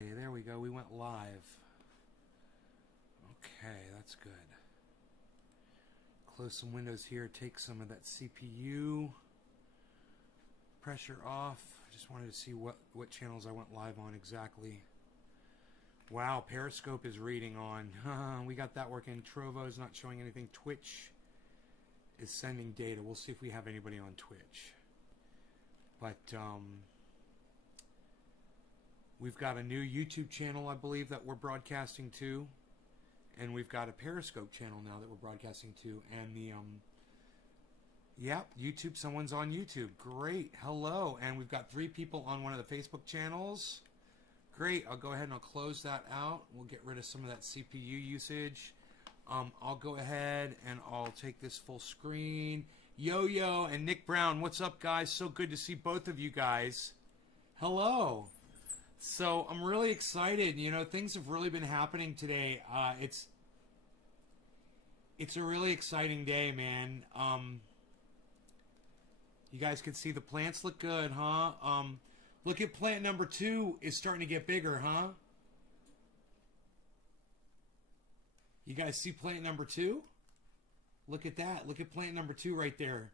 Okay, there we go. We went live. Okay, that's good. Close some windows here. Take some of that CPU pressure off. I just wanted to see what channels I went live on exactly. Wow, Periscope is reading on. We got that working. Trovo is not showing anything. Twitch is sending data. We'll see if we have anybody on Twitch. But we've got a new YouTube channel, I believe, that we're broadcasting to. And we've got a Periscope channel now that we're broadcasting to. And the, yep, YouTube, someone's on YouTube. Great, hello. And we've got 3 people on one of the Facebook channels. Great, I'll go ahead and I'll close that out. We'll get rid of some of that CPU usage. I'll go ahead and I'll take this full screen. Yo-Yo and Nick Brown, what's up, guys? So good to see both of you guys. Hello. So I'm really excited. You know, things have really been happening today. It's a really exciting day, man. You guys can see the plants look good, huh? Look at plant number 2 is starting to get bigger, huh? You guys see plant number 2? Look at that. Look at plant number 2 right there.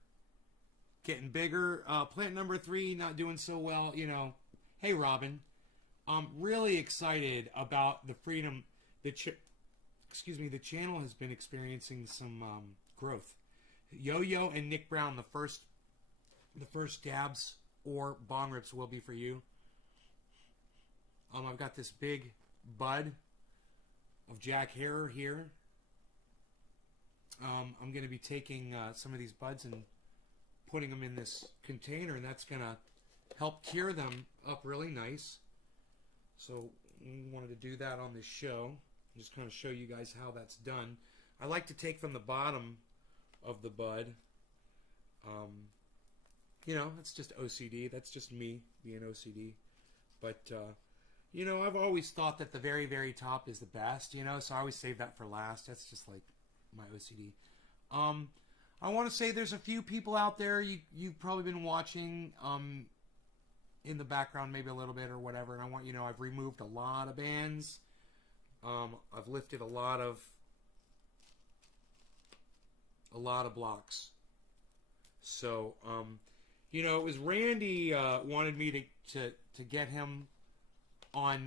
Getting bigger. Plant number 3 not doing so well, you know. Hey, Robin. I'm really excited about the freedom. The channel has been experiencing some growth. Yo-Yo and Nick Brown, the first dabs or bong rips will be for you. I've got this big bud of Jack Herer here. I'm going to be taking some of these buds and putting them in this container, and that's going to help cure them up really nice. So we wanted to do that on this show. Just kind of show you guys how that's done. I like to take from the bottom of the bud. You know, that's just OCD. That's just me being OCD. But, you know, I've always thought that the very, very top is the best, you know, so I always save that for last. That's just like my OCD. I want to say there's a few people out there you've probably been watching in the background maybe a little bit or whatever, and I want you to know I've removed a lot of bands. I've lifted a lot of blocks. So, you know, it was Randy wanted me to get him on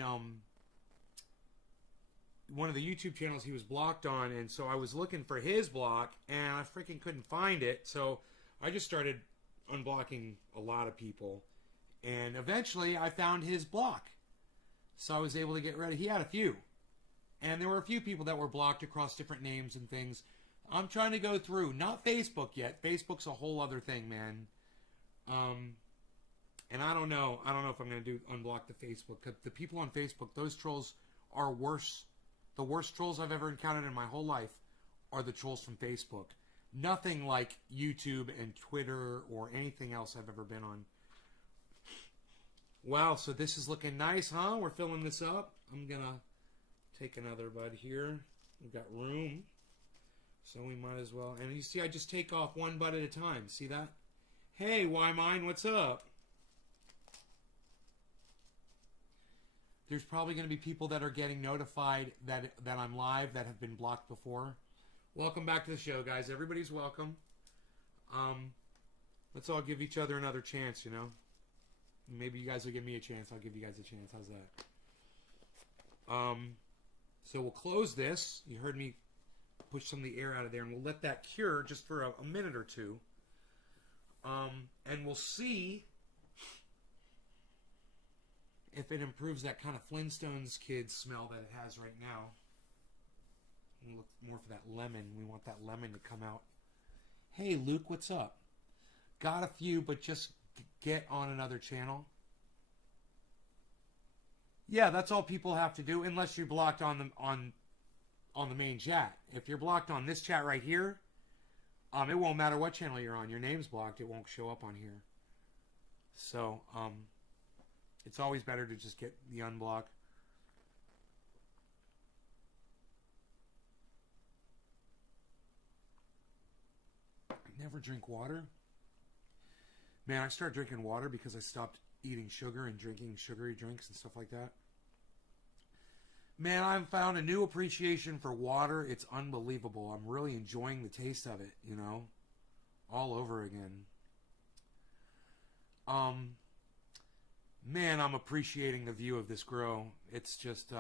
one of the YouTube channels he was blocked on, and so I was looking for his block, and I freaking couldn't find it, so I just started unblocking a lot of people, and eventually I found his block, so I was able to get rid of. He had a few, and there were a few people that were blocked across different names and things. I'm trying to go through, not Facebook yet. Facebook's a whole other thing, man. And I don't know if I'm going to unblock the Facebook. The people on Facebook, those trolls are worse. The worst trolls I've ever encountered in my whole life are the trolls from Facebook. Nothing like YouTube and Twitter or anything else I've ever been on. Wow, so this is looking nice, huh? We're filling this up. I'm going to take another bud here. We've got room. So we might as well. And you see, I just take off one bud at a time. See that? Hey, Why Mine, what's up? There's probably going to be people that are getting notified that I'm live that have been blocked before. Welcome back to the show, guys. Everybody's welcome. Let's all give each other another chance, you know. Maybe you guys will give me a chance. I'll give you guys a chance. How's that? So we'll close this. You heard me push some of the air out of there, and we'll let that cure just for a minute or two. And we'll see if it improves that kind of Flintstones Kids smell that it has right now. We'll look more for that lemon. We want that lemon to come out. Hey, Luke, what's up? Got a few, but just get on another channel. Yeah, that's all people have to do, unless you're blocked on the main chat. If you're blocked on this chat right here, it won't matter what channel you're on. Your name's blocked. It won't show up on here. So, it's always better to just get the unblock. I never drink water. Man, I started drinking water because I stopped eating sugar and drinking sugary drinks and stuff like that. Man, I've found a new appreciation for water. It's unbelievable. I'm really enjoying the taste of it, you know, all over again. Um, Man, I'm appreciating the view of this grow. It's just,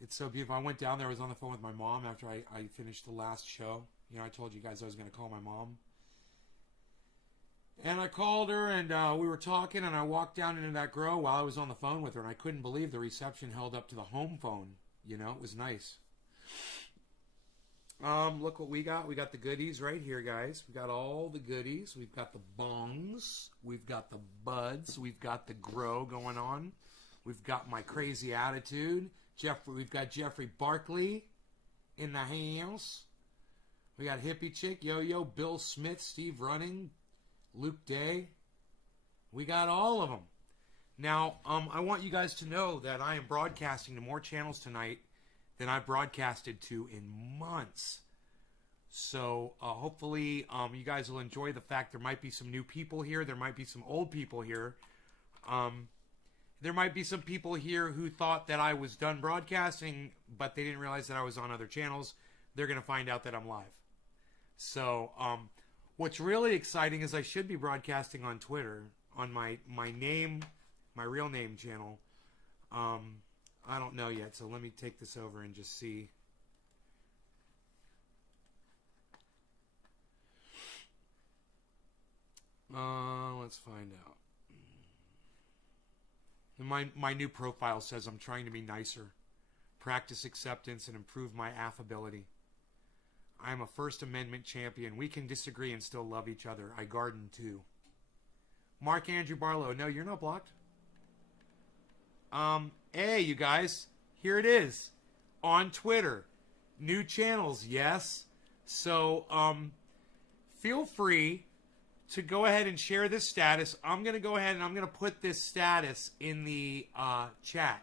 it's so beautiful. I went down there. I was on the phone with my mom after I finished the last show. You know, I told you guys I was going to call my mom. And I called her, and we were talking, and I walked down into that grow while I was on the phone with her, and I couldn't believe the reception held up to the home phone. You know, it was nice. Look what we got. We got the goodies right here, guys. We got all the goodies. We've got the bongs. We've got the buds. We've got the grow going on. We've got my crazy attitude. We've got Jeffrey Barkley in the house. We got Hippie Chick, Yo-Yo, Bill Smith, Steve Running, Luke Day. We got all of them. Now, I want you guys to know that I am broadcasting to more channels tonight than I've broadcasted to in months. So hopefully you guys will enjoy the fact there might be some new people here. There might be some old people here. There might be some people here who thought that I was done broadcasting, but they didn't realize that I was on other channels. They're going to find out that I'm live. So what's really exciting is I should be broadcasting on Twitter on my real name channel. I don't know yet, so let me take this over and just see. Let's find out. My new profile says I'm trying to be nicer, practice acceptance, and improve my affability. I am a First Amendment champion. We can disagree and still love each other. I garden too. Mark Andrew Barlow. No, you're not blocked. Hey, you guys. Here it is. On Twitter. New channels, yes. So, feel free to go ahead and share this status. I'm going to go ahead and I'm going to put this status in the chat.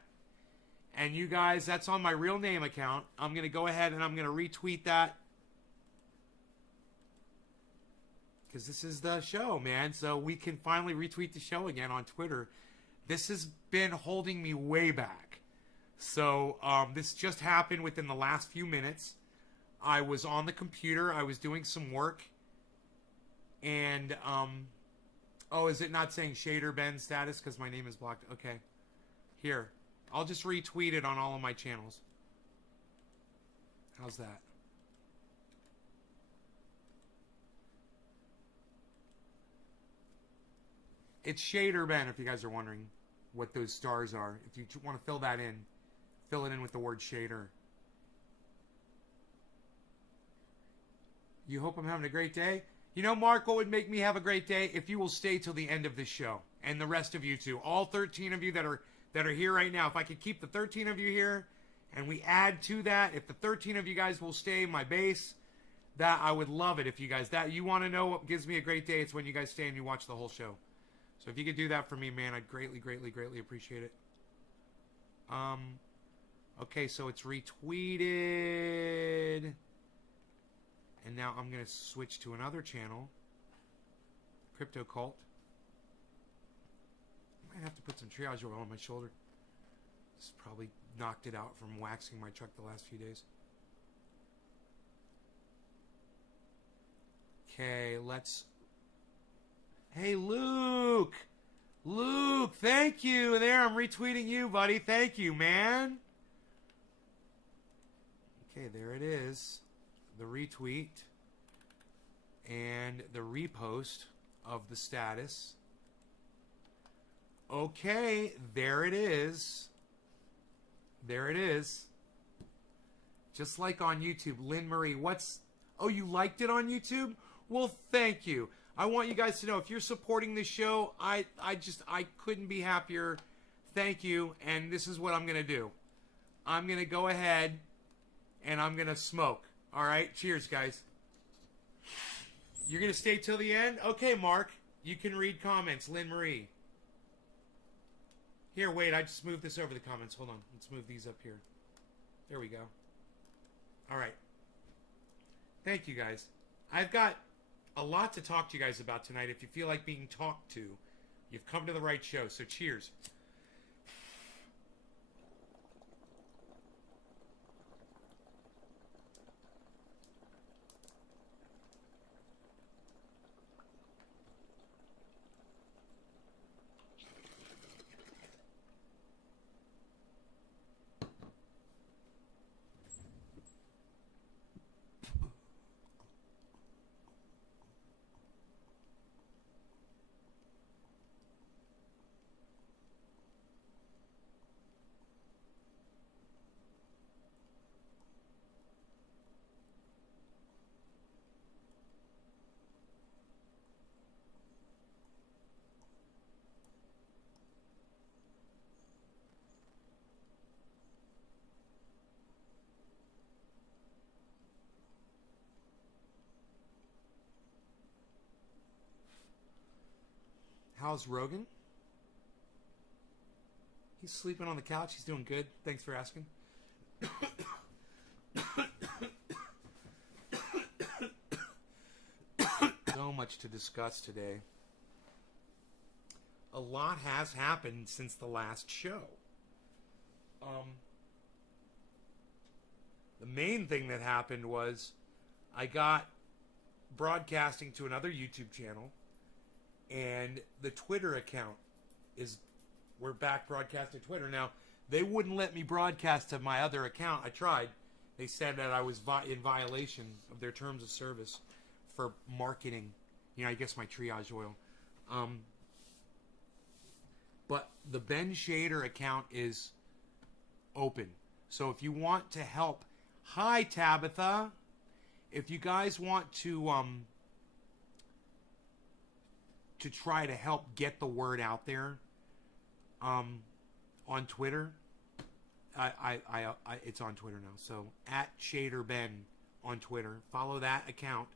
And you guys, that's on my real name account. I'm going to go ahead and I'm going to retweet that. Because this is the show, man. So we can finally retweet the show again on Twitter. This has been holding me way back. So this just happened within the last few minutes. I was on the computer. I was doing some work. And, oh, is it not saying Shader Ben status because my name is blocked? Okay. Here. I'll just retweet it on all of my channels. How's that? It's Shader Ben, if you guys are wondering what those stars are. If you want to fill that in, fill it in with the word Shader. You hope I'm having a great day? You know, Mark, what would make me have a great day? If you will stay till the end of this show. And the rest of you too. All 13 of you that are here right now. If I could keep the 13 of you here and we add to that, if the 13 of you guys will stay my base, that I would love it. If you guys, that you want to know what gives me a great day, it's when you guys stay and you watch the whole show. So if you could do that for me, man, I'd greatly, greatly, greatly appreciate it. Okay, so it's retweeted. And now I'm going to switch to another channel. Crypto Cult. I might have to put some triage oil on my shoulder. This probably knocked it out from waxing my truck the last few days. Okay, let's... Hey, Luke! Luke, thank you! There, I'm retweeting you, buddy. Thank you, man. Okay, there it is. The retweet and the repost of the status. Okay, there it is. There it is. Just like on YouTube. Lynn Marie, oh, you liked it on YouTube? Well, thank you. I want you guys to know, if you're supporting this show, I couldn't be happier. Thank you. And this is what I'm going to do. I'm going to go ahead and I'm going to smoke. All right, cheers, guys. You're going to stay till the end? Okay, Mark. You can read comments. Lynn Marie. Here, wait. I just moved this over the comments. Hold on. Let's move these up here. There we go. All right. Thank you, guys. I've got a lot to talk to you guys about tonight. If you feel like being talked to, you've come to the right show. So cheers. How's Rogan? He's sleeping on the couch. He's doing good. Thanks for asking. So much to discuss today. A lot has happened since the last show. The main thing that happened was I got broadcasting to another YouTube channel, and the Twitter account we're back broadcasting Twitter. Now, they wouldn't let me broadcast to my other account. I tried. They said that I was in violation of their terms of service for marketing, I guess my triage oil. But the Ben Shader account is open. So if you want to help, hi Tabitha, if you guys want to try to help get the word out there, on Twitter, it's on Twitter now. So @ShaderBen on Twitter, follow that account.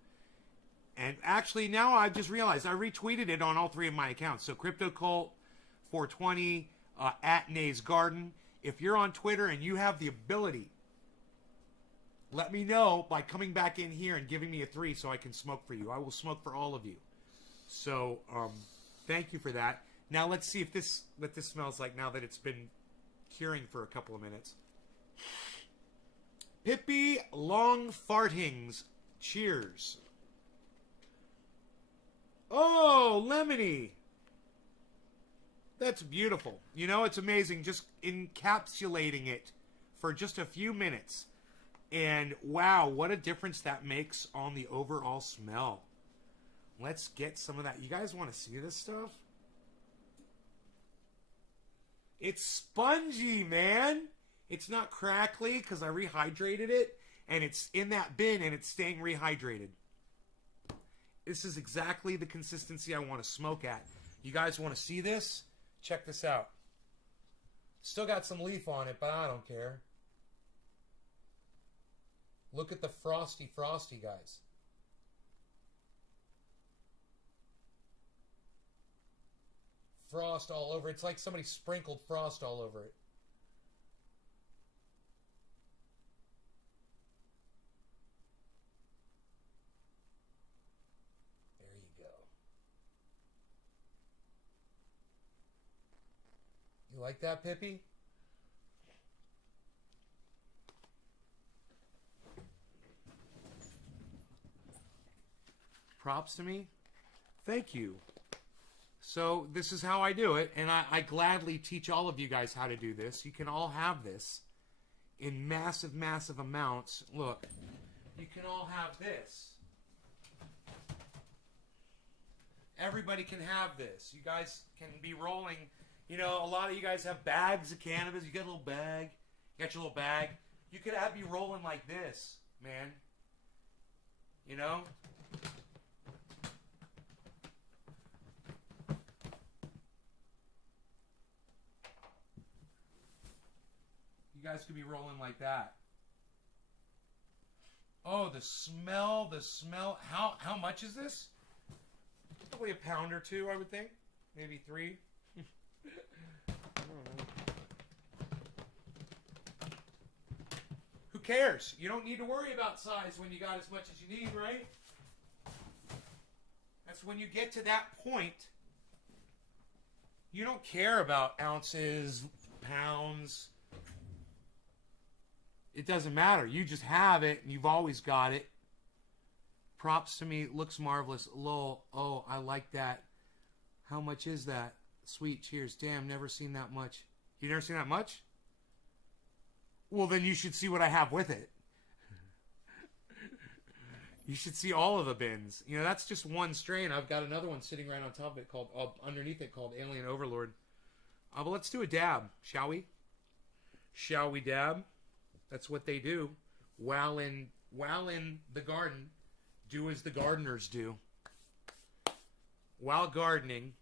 And actually, now I've just realized I retweeted it on all three of my accounts. So CryptoCult 420, @Nay's Garden. If you're on Twitter and you have the ability, let me know by coming back in here and giving me a 3 so I can smoke for you. I will smoke for all of you. So, thank you for that. Now let's see what this smells like now that it's been curing for a couple of minutes. Pippi Long Fartings. Cheers. Oh, lemony. That's beautiful. It's amazing just encapsulating it for just a few minutes. And wow, what a difference that makes on the overall smell. Let's get some of that. You guys want to see this stuff? It's spongy, man. It's not crackly because I rehydrated it. And it's in that bin and it's staying rehydrated. This is exactly the consistency I want to smoke at. You guys want to see this? Check this out. Still got some leaf on it, but I don't care. Look at the frosty, guys. Frost all over. It's like somebody sprinkled frost all over it. There you go. You like that, Pippi? Props to me. Thank you. So this is how I do it, and I gladly teach all of you guys how to do this. You can all have this in massive, massive amounts. Look, you can all have this. Everybody can have this. You guys can be rolling. A lot of you guys have bags of cannabis. You got a little bag. You got your little bag. You could have you rolling like this, man. You guys could be rolling like that. Oh, the smell. How much is this? Probably a pound or 2, I would think. Maybe 3. I don't know. Who cares? You don't need to worry about size when you got as much as you need, right? That's when you get to that point. You don't care about ounces, pounds. It doesn't matter. You just have it, and you've always got it. Props to me. Looks marvelous. Lol. Oh, I like that. How much is that? Sweet. Cheers. Damn, never seen that much. You never seen that much? Well, then you should see what I have with it. You should see all of the bins. That's just one strain. I've got another one sitting right on top of it underneath it called Alien Overlord. But let's do a dab, shall we? Shall we dab? That's what they do. While in the garden, do as the gardeners do. While gardening,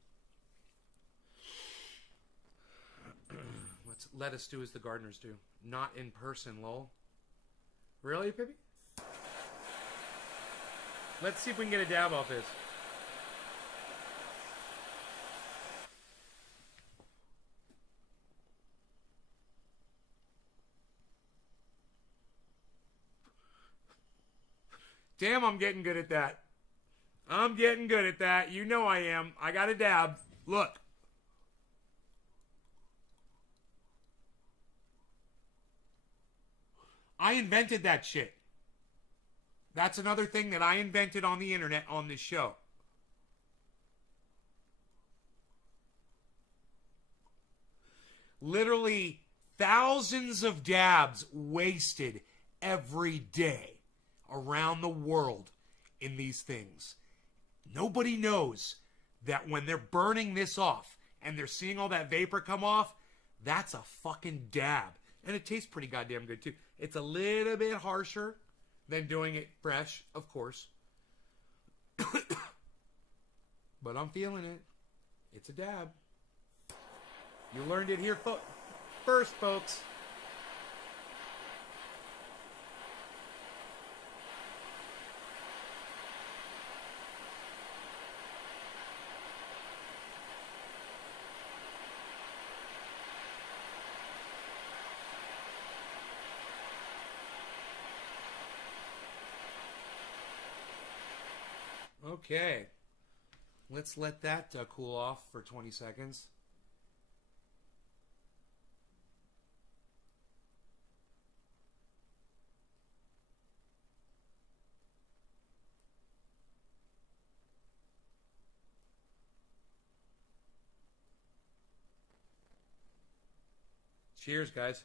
let us do as the gardeners do. Not in person, lol. Really, Pippi? Let's see if we can get a dab off this. Damn, I'm getting good at that. I'm getting good at that. You know I am. I got a dab. Look. I invented that shit. That's another thing that I invented on the internet on this show. Literally thousands of dabs wasted every day around the world in these things. Nobody knows that when they're burning this off and they're seeing all that vapor come off, that's a fucking dab. And it tastes pretty goddamn good too. It's a little bit harsher than doing it fresh, of course. But I'm feeling it. It's a dab. You learned it here first, folks. Okay. Let's let that cool off for 20 seconds. Cheers, guys.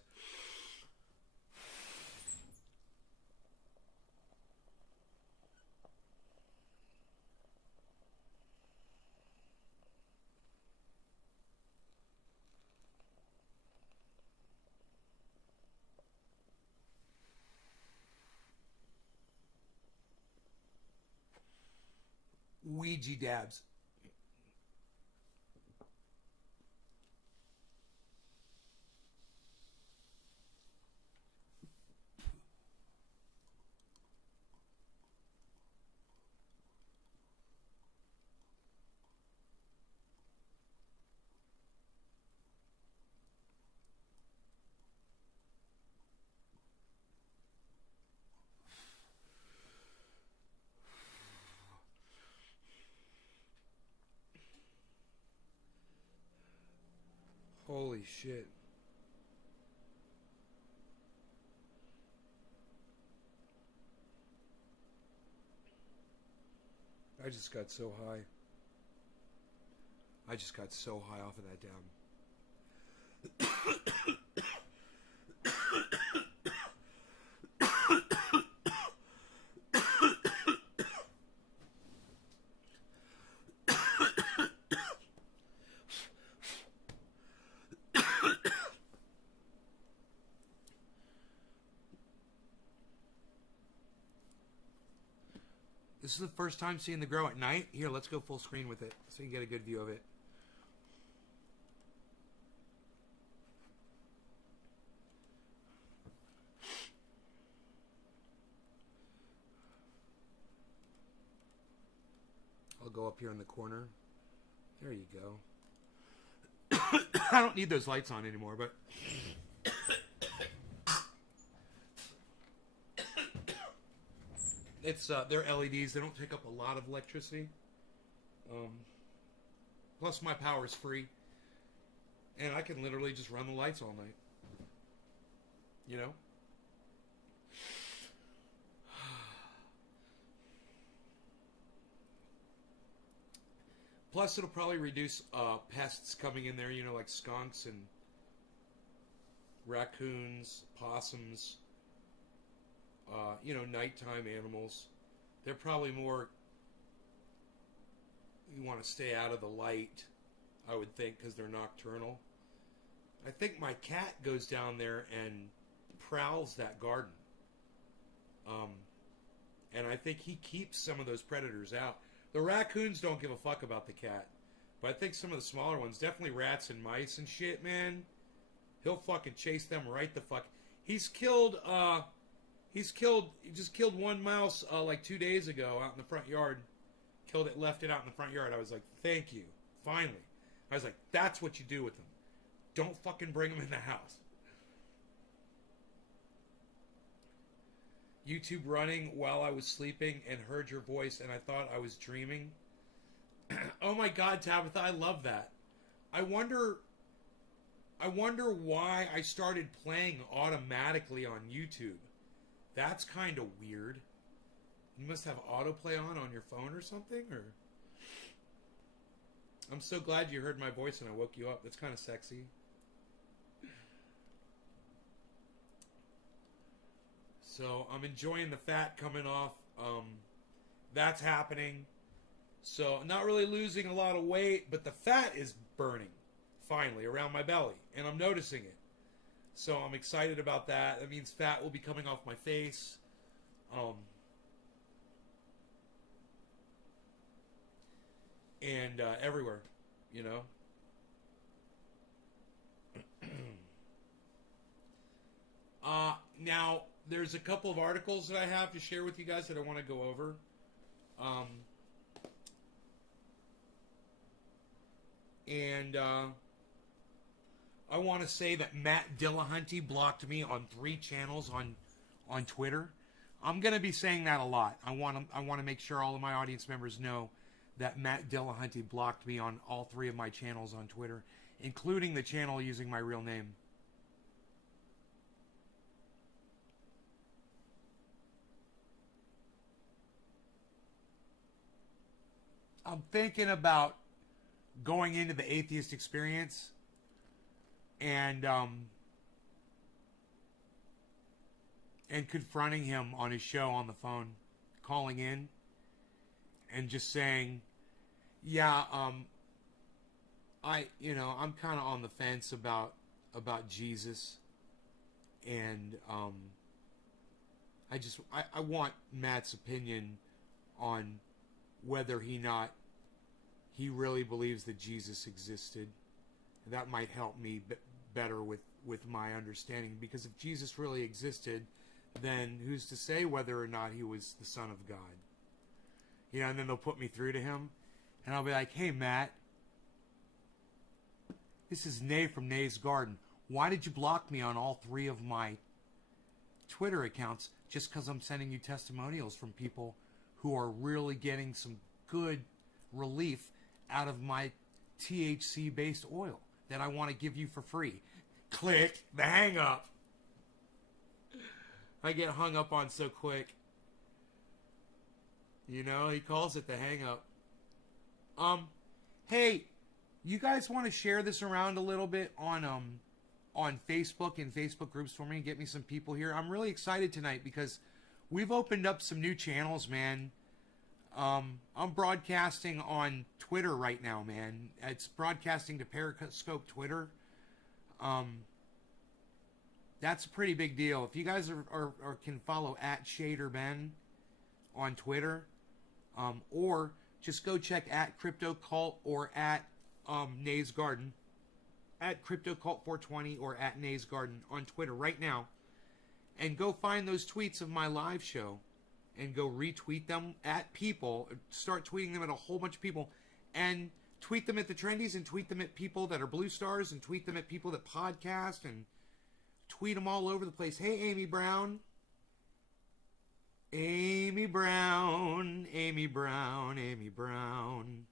Ouija dabs. Holy shit. I just got so high. I just got so high off of that dab. This is the first time seeing the grow at night. Here, let's go full screen with it so you can get a good view of it. I'll go up here in the corner. There you go. I don't need those lights on anymore, but... It's they're LEDs. They don't take up a lot of electricity. Plus, my power is free, and I can literally just run the lights all night. You know. Plus, it'll probably reduce pests coming in there. You know, like skunks and raccoons, possums. You know, nighttime animals. They're probably more... You want to stay out of the light, I would think, because they're nocturnal. I think my cat goes down there and prowls that garden. And I think he keeps some of those predators out. The raccoons don't give a fuck about the cat. But I think some of the smaller ones, definitely rats and mice and shit, man. He'll fucking chase them right the fuck... He just killed one mouse like 2 days ago out in the front yard. Killed it, left it out in the front yard. I was like, thank you. Finally. I was like, that's what you do with them. Don't fucking bring them in the house. YouTube running while I was sleeping and heard your voice and I thought I was dreaming. Oh my God, Tabitha, I love that. I wonder why I started playing automatically on YouTube. That's kind of weird. You must have autoplay on your phone or something, or... I'm so glad you heard my voice and I woke you up. That's kind of sexy. So I'm enjoying the fat coming off. That's happening. So I'm not really losing a lot of weight, but the fat is burning finally around my belly, and I'm noticing it. So I'm excited about that. That means fat will be coming off my face. And everywhere, you know. Now, there's a couple of articles that I have to share with you guys that I want to go over. I want to say that Matt Dillahunty blocked me on 3 channels on Twitter. I'm going to be saying that a lot. I want to make sure all of my audience members know that Matt Dillahunty blocked me on all 3 of my channels on Twitter, including the channel using my real name. I'm thinking about going into the atheist experience and confronting him on his show on the phone, calling in and just saying, yeah, I'm kind of on the fence about Jesus, and I want Matt's opinion on whether he really believes that Jesus existed. That might help me better with my understanding, because if Jesus really existed, then who's to say whether or not he was the Son of God? You know, and then they'll put me through to him, and I'll be like, hey, Matt, this is Nay from Nay's Garden. Why did you block me on all 3 of my Twitter accounts just because I'm sending you testimonials from people who are really getting some good relief out of my THC-based oil that I want to give you for free? Click the hang up. I get hung up on so quick. You know, he calls it the hang up. Hey, you guys want to share this around a little bit on Facebook and Facebook groups for me and get me some people here? I'm really excited tonight because we've opened up some new channels, man. I'm broadcasting on Twitter right now, man. It's broadcasting to Periscope Twitter. That's a pretty big deal. If you guys are can follow @ShaderBen on Twitter, or just go check @CryptoCult or @Nay's Garden, @CryptoCult420 or @Nay's Garden on Twitter right now, and go find those tweets of my live show and go retweet them at people. Start tweeting them at a whole bunch of people, and tweet them at the Trendies, and tweet them at people that are Blue Stars, and tweet them at people that podcast, and tweet them all over the place. Hey, Amy Brown. Amy Brown, Amy Brown, Amy Brown.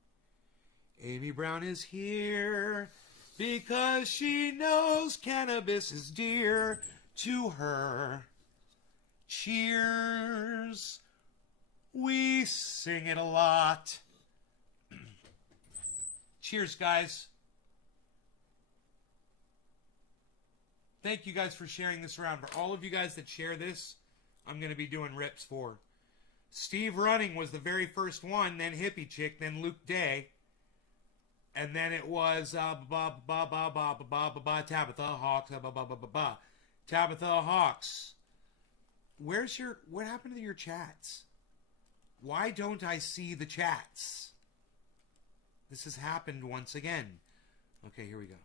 Amy Brown is here because she knows cannabis is dear to her. Cheers. We sing it a lot. Cheers, guys. Thank you guys for sharing this around. For all of you guys that share this, I'm going to be doing rips for. Steve Running was the very first one, then Hippie Chick, then Luke Day. And then it was Tabitha Hawks. Tabitha Hawks. What happened to your chats? Why don't I see the chats? This has happened once again. Okay, here we go.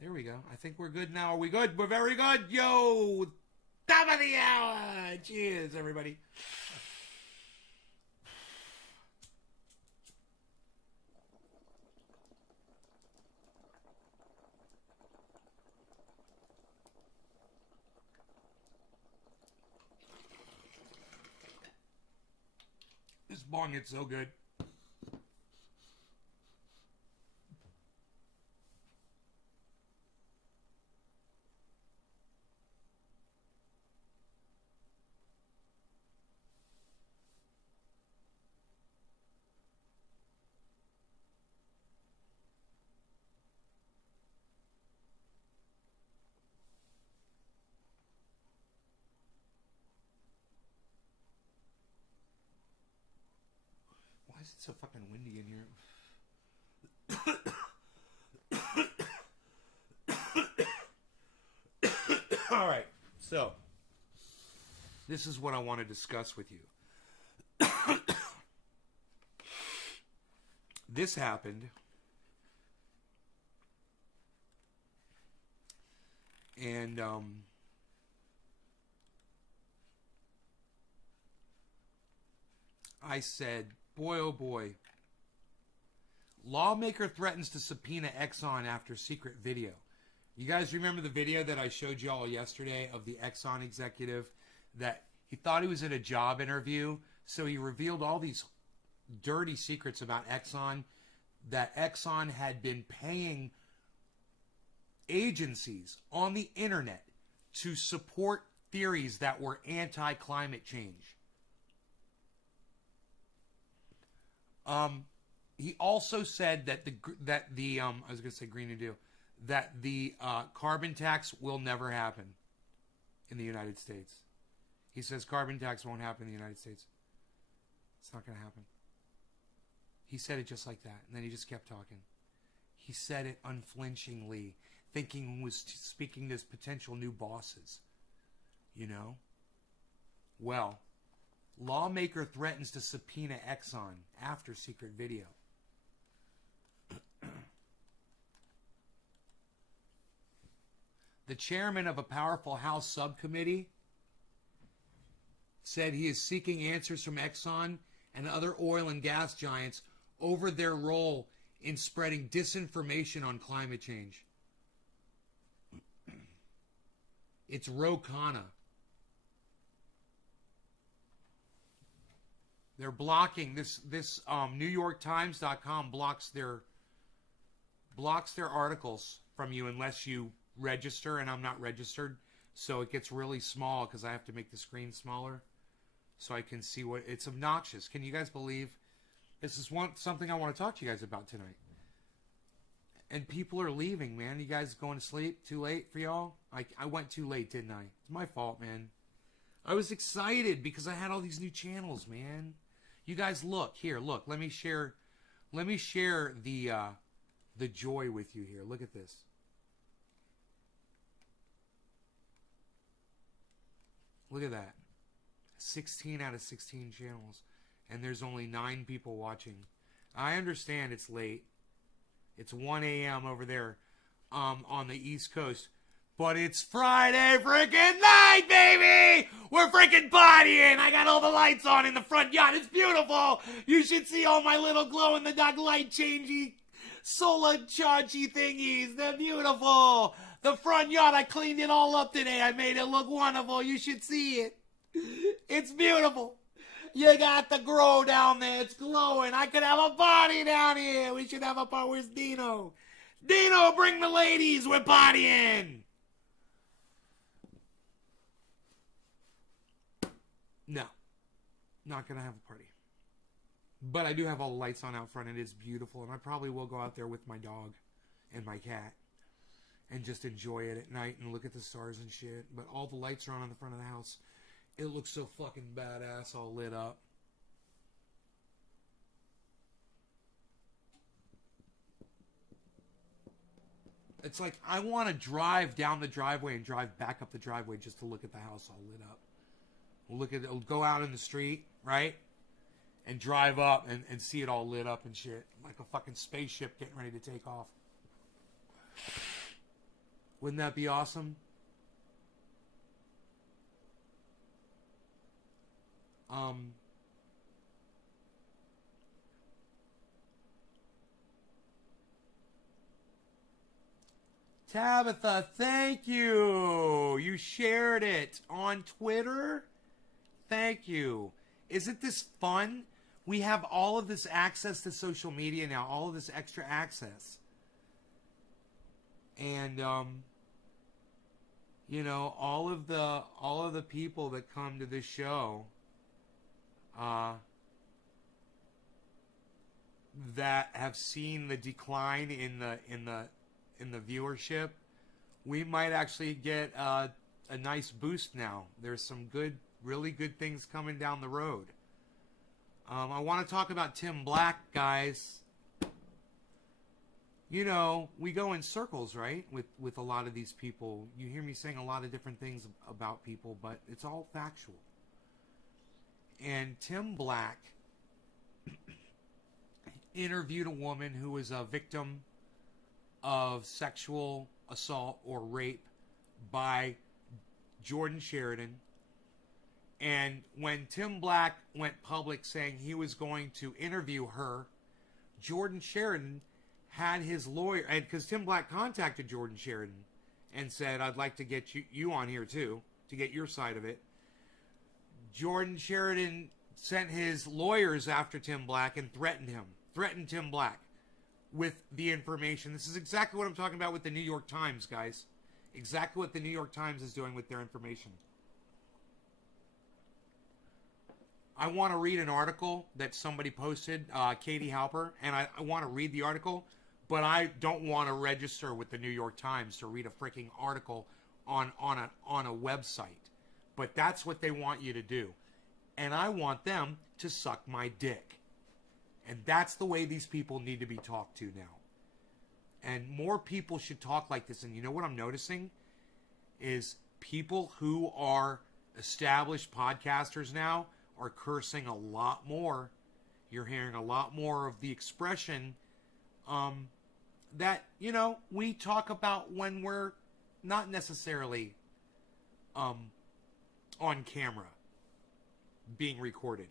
There we go. I think we're good now. Are we good? We're very good. Yo! Top of the hour! Cheers, everybody. bong it so good. Why is it so fucking windy in here? All right, so this is what I want to discuss with you. This happened, and I said, boy, oh boy. Lawmaker threatens to subpoena Exxon after secret video. You guys remember the video that I showed you all yesterday of the Exxon executive that he thought he was in a job interview, so he revealed all these dirty secrets about Exxon, that Exxon had been paying agencies on the internet to support theories that were anti-climate change. He also said that I was going to say Green New Deal, that the carbon tax will never happen in the United States. He says carbon tax won't happen in the United States. It's not going to happen. He said it just like that, and then he just kept talking. He said it unflinchingly, thinking he was speaking to potential new bosses. You know? Well, lawmaker threatens to subpoena Exxon after secret video. The chairman of a powerful House subcommittee said he is seeking answers from Exxon and other oil and gas giants over their role in spreading disinformation on climate change. It's Ro Khanna. They're blocking this NewYorkTimes.com blocks their articles from you unless you register, and I'm not registered, so it gets really small because I have to make the screen smaller so I can see what it's obnoxious. Can you guys believe this is something I want to talk to you guys about tonight? And people are leaving, man. You guys going to sleep too late for y'all? I went too late, didn't I? It's my fault, man. I was excited because I had all these new channels, man. You guys look. Let me share the joy with you here. Look at this. Look at that. 16 out of 16 channels. And there's only 9 people watching. I understand it's late. It's 1 a.m. over there on the East Coast. But it's Friday freaking night, baby! We're freaking partying! I got all the lights on in the front yard. It's beautiful! You should see all my little glow-in-the-dark light-changey, solar-chargey thingies. They're beautiful! The front yard, I cleaned it all up today. I made it look wonderful. You should see it. It's beautiful. You got the grow down there. It's glowing. I could have a party down here. We should have a party. Where's Dino? Dino, bring the ladies. We're partying. No. Not going to have a party. But I do have all the lights on out front. It is beautiful. And I probably will go out there with my dog and my cat and just enjoy it at night and look at the stars and shit. But all the lights are on the front of the house. It looks so fucking badass, all lit up. It's like I want to drive down the driveway and drive back up the driveway just to look at the house all lit up. Go out in the street, right? And drive up and see it all lit up and shit. Like a fucking spaceship getting ready to take off. Wouldn't that be awesome? Tabitha, thank you. You shared it on Twitter. Thank you. Isn't this fun? We have all of this access to social media now, all of this extra access. And you know, all of the people that come to this show that have seen the decline in the viewership, we might actually get a nice boost now. There's some really good things coming down the road. I want to talk about Tim Black, guys. You know, we go in circles, right? With a lot of these people. You hear me saying a lot of different things about people, but it's all factual. And Tim Black interviewed a woman who was a victim of sexual assault or rape by Jordan Sheridan. And when Tim Black went public saying he was going to interview her, Jordan Sheridan had his lawyer, and because Tim Black contacted Jordan Sheridan and said, I'd like to get you on here too, to get your side of it. Jordan Sheridan sent his lawyers after Tim Black and threatened Tim Black with the information. This is exactly what I'm talking about with the New York Times, guys. Exactly what the New York Times is doing with their information. I want to read an article that somebody posted, Katie Halper, and I want to read the article, but I don't want to register with the New York Times to read a freaking article on a website. But that's what they want you to do. And I want them to suck my dick. And that's the way these people need to be talked to now. And more people should talk like this. And you know what I'm noticing? Is people who are established podcasters now are cursing a lot more. You're hearing a lot more of the expression that, you know, we talk about when we're not necessarily on camera being recorded.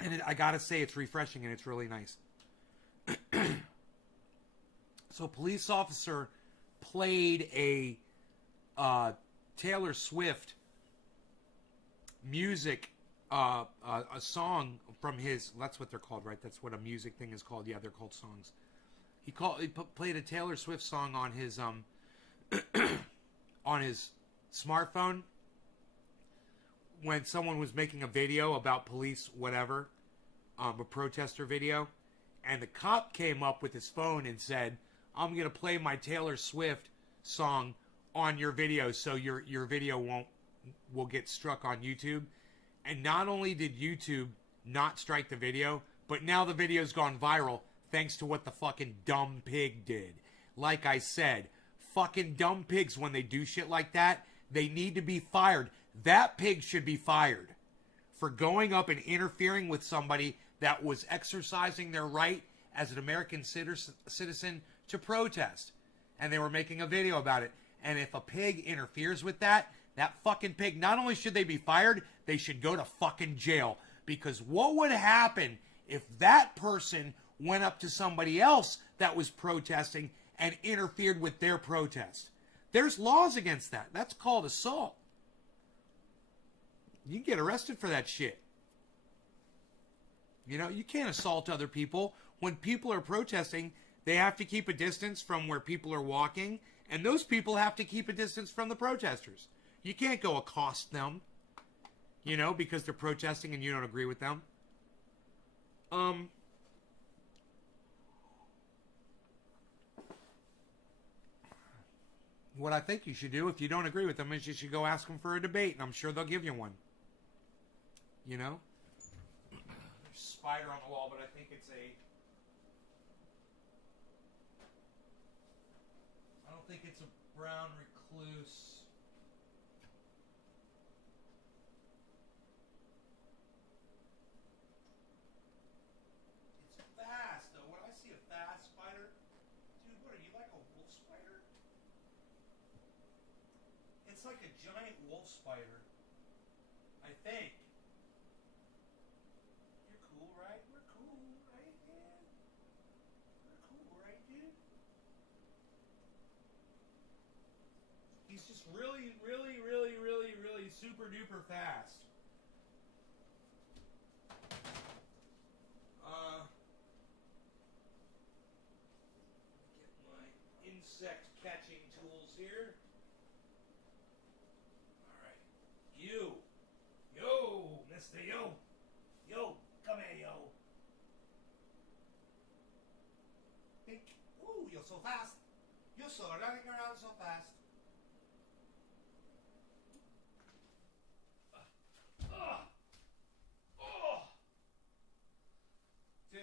And I gotta say, it's refreshing and it's really nice. So a police officer played a Taylor Swift music, a song from his, that's what they're called, right? That's what a music thing is called. Yeah, they're called songs. He played a Taylor Swift song on his on his smartphone when someone was making a video about police, whatever, a protester video, and the cop came up with his phone and said, I'm going to play my Taylor Swift song on your video so your video will get struck on YouTube. And not only did YouTube not strike the video, but now the video's gone viral thanks to what the fucking dumb pig did. Like I said, fucking dumb pigs, when they do shit like that, they need to be fired. That pig should be fired for going up and interfering with somebody that was exercising their right as an American citizen to protest. And they were making a video about it. And if a pig interferes with that fucking pig, not only should they be fired, they should go to fucking jail. Because what would happen if that person went up to somebody else that was protesting and interfered with their protest? There's laws against that. That's called assault. You can get arrested for that shit. You know, you can't assault other people. When people are protesting, they have to keep a distance from where people are walking, and those people have to keep a distance from the protesters. You can't go accost them, you know, because they're protesting and you don't agree with them. What I think you should do, if you don't agree with them, is you should go ask them for a debate, and I'm sure they'll give you one. You know? There's a spider on the wall, but I think it's I don't think it's a brown recluse. It's fast, though. When I see a fast spider, dude, what are you, like a wolf spider? It's like a giant wolf spider, I think. You're cool, right? We're cool, right, man? We're cool, right, dude? He's just really, really, really, really, really super duper fast. insect catching tools here. Alright. You! Yo! Mr. Yo! Yo! Come here, yo! Pink. Ooh, you're so fast! You're so running around so fast. Oh! Dude.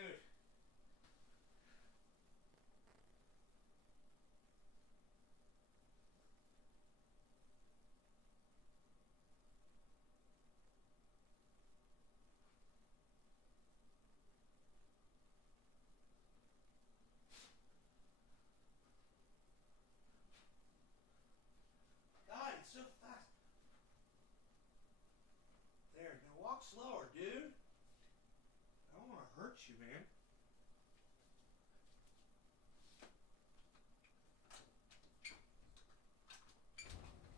God, it's so fast. There, now walk slower, dude. I don't want to hurt you, man.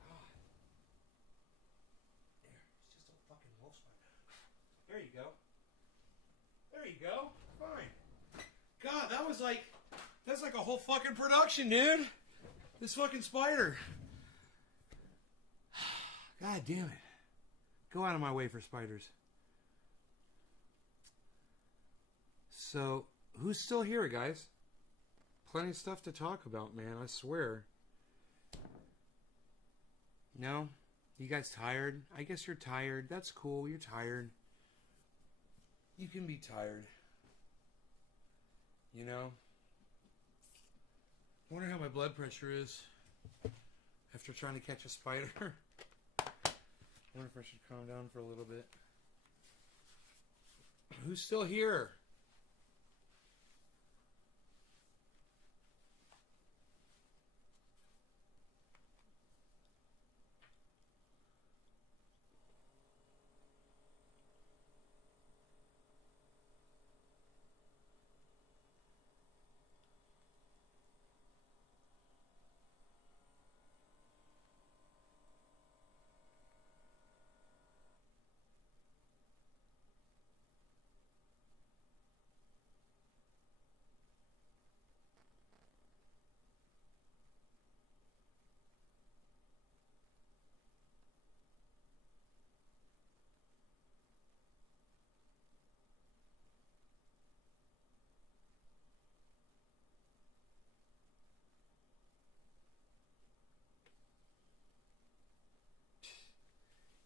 God. There, it's just a fucking wolf spider. There you go. There you go. Fine. God, that's like a whole fucking production, dude. This fucking spider. God damn it. Go out of my way for spiders. So, who's still here, guys? Plenty of stuff to talk about, man, I swear. No? You guys tired? I guess you're tired. That's cool, you're tired. You can be tired. You know? I wonder how my blood pressure is after trying to catch a spider. I wonder if I should calm down for a little bit. Who's still here?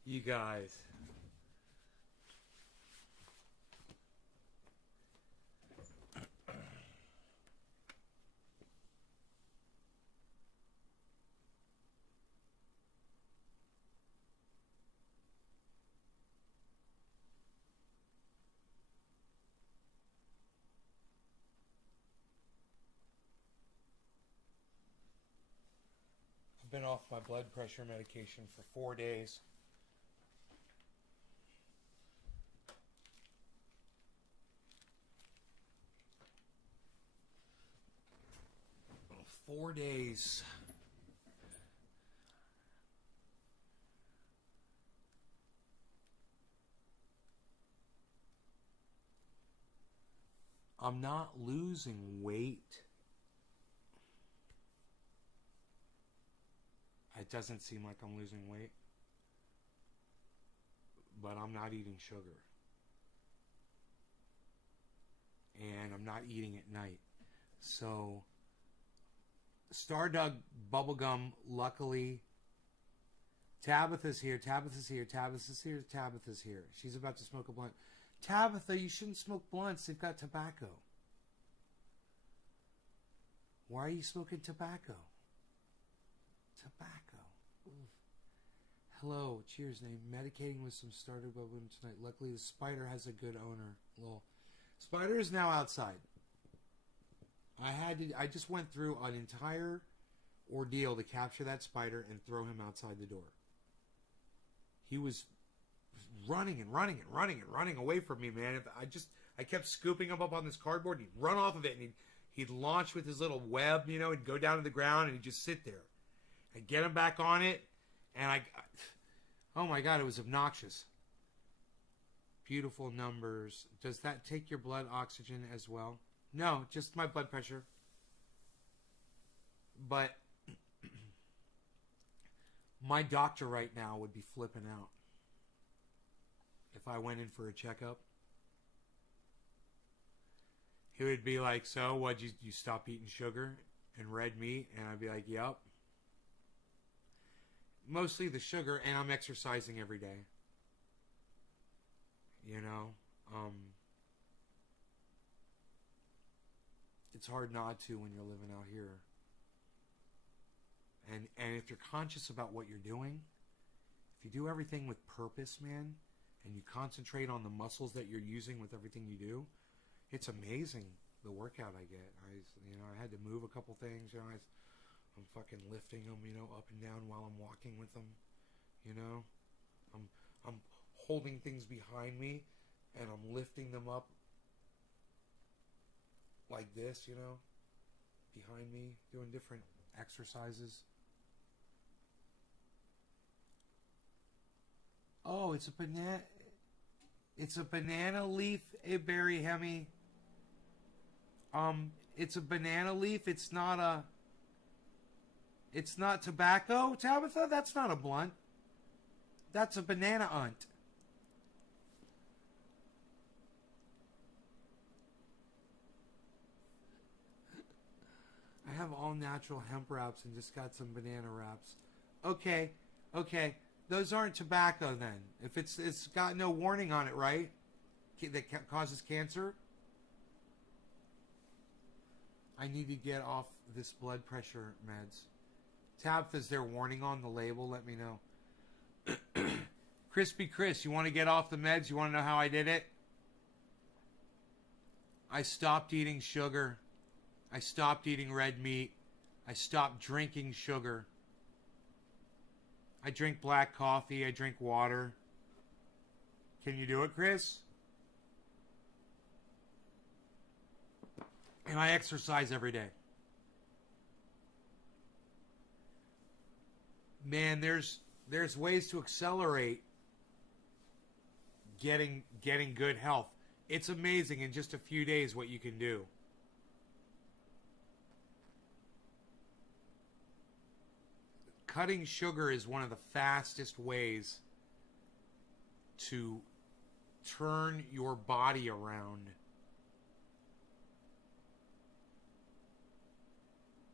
You guys. I've been off my blood pressure medication for 4 days. 4 days. I'm not losing weight. It doesn't seem like I'm losing weight. But I'm not eating sugar. And I'm not eating at night. So, Stardug Bubblegum, luckily, Tabitha's here, Tabitha's here, Tabitha's here, Tabitha's here. She's about to smoke a blunt. Tabitha, you shouldn't smoke blunts. They've got tobacco. Why are you smoking tobacco? Tobacco. Oof. Hello, cheers, name. Medicating with some Stardug Bubblegum tonight. Luckily, the spider has a good owner. Lol. Spider is now outside. I just went through an entire ordeal to capture that spider and throw him outside the door. He was running and running and running and running away from me, man. I kept scooping him up on this cardboard, and he'd run off of it, and he'd launch with his little web, you know, he'd go down to the ground, and he'd just sit there. I'd get him back on it, and oh my God, it was obnoxious. Beautiful numbers. Does that take your blood oxygen as well? No, just my blood pressure. But my doctor right now would be flipping out if I went in for a checkup. He would be like, so what'd you stop eating sugar and red meat? And I'd be like, yep. Mostly the sugar, and I'm exercising every day. You know? It's hard not to when you're living out here. And if you're conscious about what you're doing, if you do everything with purpose, man, and you concentrate on the muscles that you're using with everything you do, it's amazing the workout I get. I had to move a couple things. I'm fucking lifting them, up and down while I'm walking with them. I'm holding things behind me, and I'm lifting them up like this, behind me, doing different exercises. Oh, it's a banana. It's a banana leaf, berry hemi. It's a banana leaf. It's not tobacco, Tabitha. That's not a blunt. That's a banana unt. I have all natural hemp wraps and just got some banana wraps. Okay. Those aren't tobacco then. If it's got no warning on it, right? That causes cancer. I need to get off this blood pressure meds. Tabitha, is there warning on the label? Let me know. Crispy Chris, you want to get off the meds? You want to know how I did it? I stopped eating sugar. I stopped eating red meat. I stopped drinking sugar. I drink black coffee. I drink water. Can you do it, Chris? And I exercise every day. Man, there's ways to accelerate getting good health. It's amazing in just a few days what you can do. Cutting sugar is one of the fastest ways to turn your body around.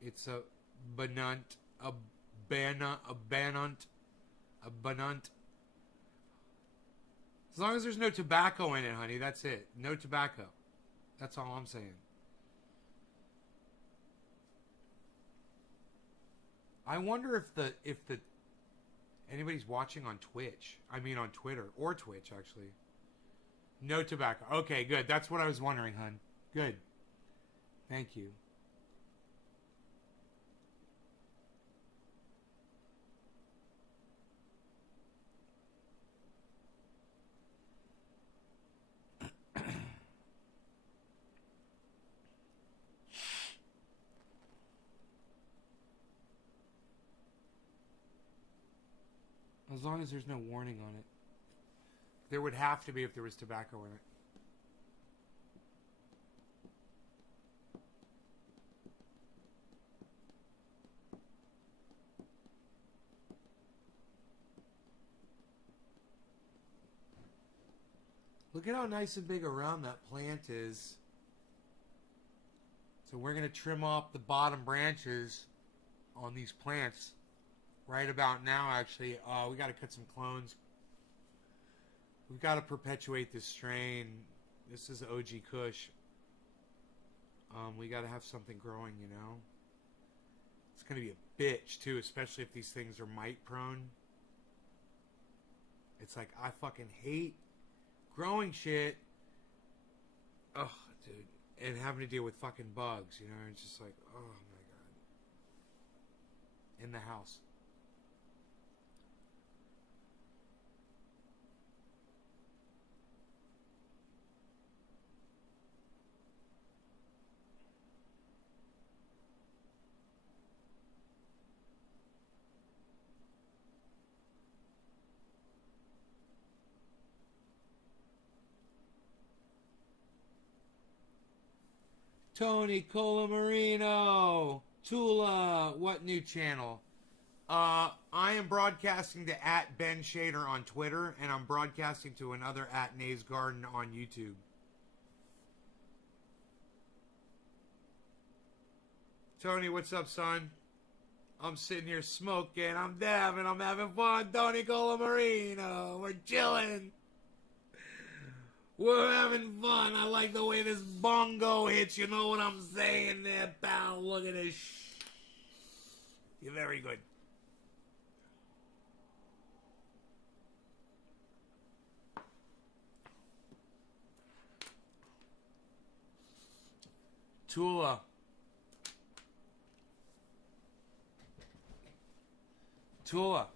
It's a banant. As long as there's no tobacco in it, honey, that's it. No tobacco. That's all I'm saying. I wonder if the anybody's watching on Twitch. I mean on Twitter or Twitch actually. No tobacco. Okay, good. That's what I was wondering, hun. Good. Thank you. As long as there's no warning on it. There would have to be if there was tobacco in it. Look at how nice and big around that plant is. So we're going to trim off the bottom branches on these plants right about now, actually. We got to cut some clones. We've got to perpetuate this strain. This is OG Kush. We got to have something growing, It's going to be a bitch, too, especially if these things are mite prone. It's like, I fucking hate growing shit. Ugh, dude. And having to deal with fucking bugs, It's just like, oh my God. In the house. Tony Colamarino. Tula, what new channel? I am broadcasting to @BenShader on Twitter, and I'm broadcasting to another @NaysGarden on YouTube. Tony, what's up, son? I'm sitting here smoking, I'm dabbing, I'm having fun. Tony Colamarino, we're chilling. We're having fun. I like the way this bongo hits, you know what I'm saying there, pal? Look at this. You're very good. Tula. Tula.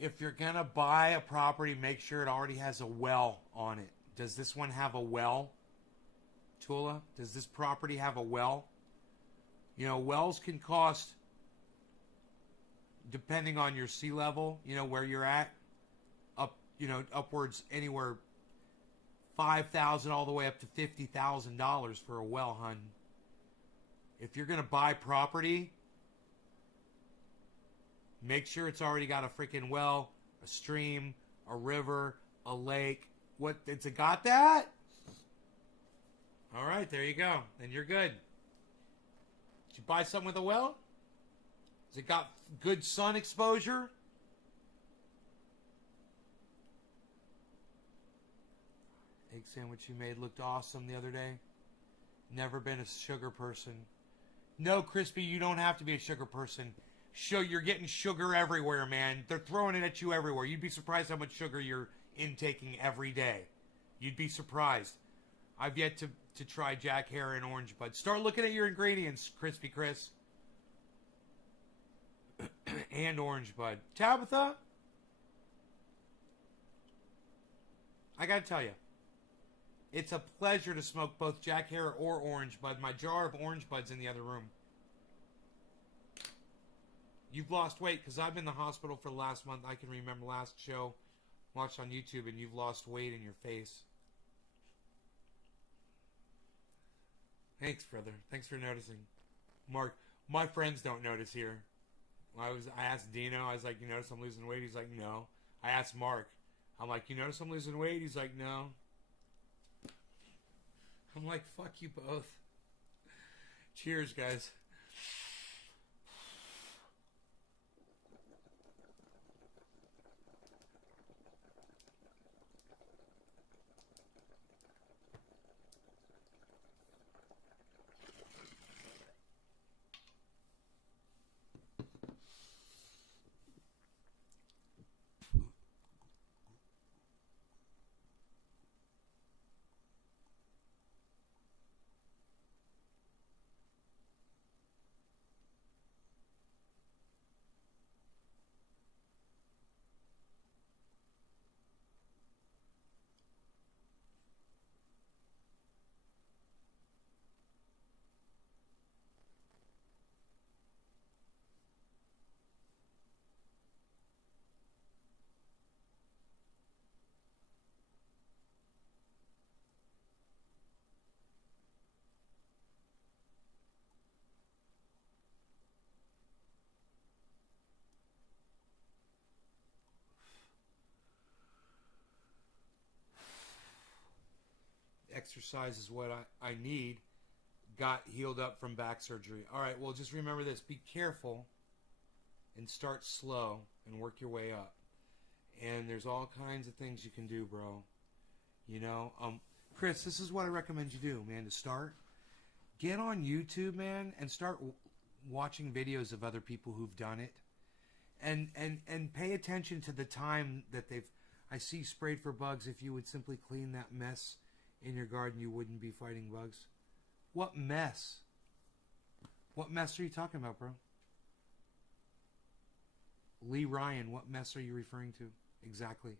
If you're going to buy a property, make sure it already has a well on it. Does this one have a well? Tula, does this property have a well? You know, wells can cost, depending on your sea level, you know, where you're at, upwards anywhere $5,000 all the way up to $50,000 for a well, hun. If you're going to buy property, make sure it's already got a freaking well, a stream, a river, a lake. What, it's got that? All right, there you go. Then you're good. Did you buy something with a well? Has it got good sun exposure? Egg sandwich you made looked awesome the other day. Never been a sugar person. No, Crispy, you don't have to be a sugar person. You're getting sugar everywhere, man. They're throwing it at you everywhere. You'd be surprised how much sugar you're intaking every day. You'd be surprised. I've yet to try Jack Herer and Orange Bud. Start looking at your ingredients, Crispy Chris. And Orange Bud. Tabitha? I gotta tell you, it's a pleasure to smoke both Jack Herer or Orange Bud. My jar of Orange Bud's in the other room. You've lost weight, because I've been in the hospital for the last month. I can remember last show, watched on YouTube, and you've lost weight in your face. Thanks, brother. Thanks for noticing. Mark, my friends don't notice here. I asked Dino, I was like, you notice I'm losing weight? He's like, no. I asked Mark, I'm like, you notice I'm losing weight? He's like, no. I'm like, fuck you both. Cheers, guys. Exercise is what I need. Got healed up from back surgery. All right, well, just remember this. Be careful and start slow and work your way up. And there's all kinds of things you can do, bro. You know, Chris, this is what I recommend you do, man, to start. Get on YouTube, man, and start watching videos of other people who've done it. And pay attention to the time that I see sprayed for bugs. If you would simply clean that mess in your garden, you wouldn't be fighting bugs. What mess? What mess are you talking about, bro? Lee Ryan, what mess are you referring to exactly?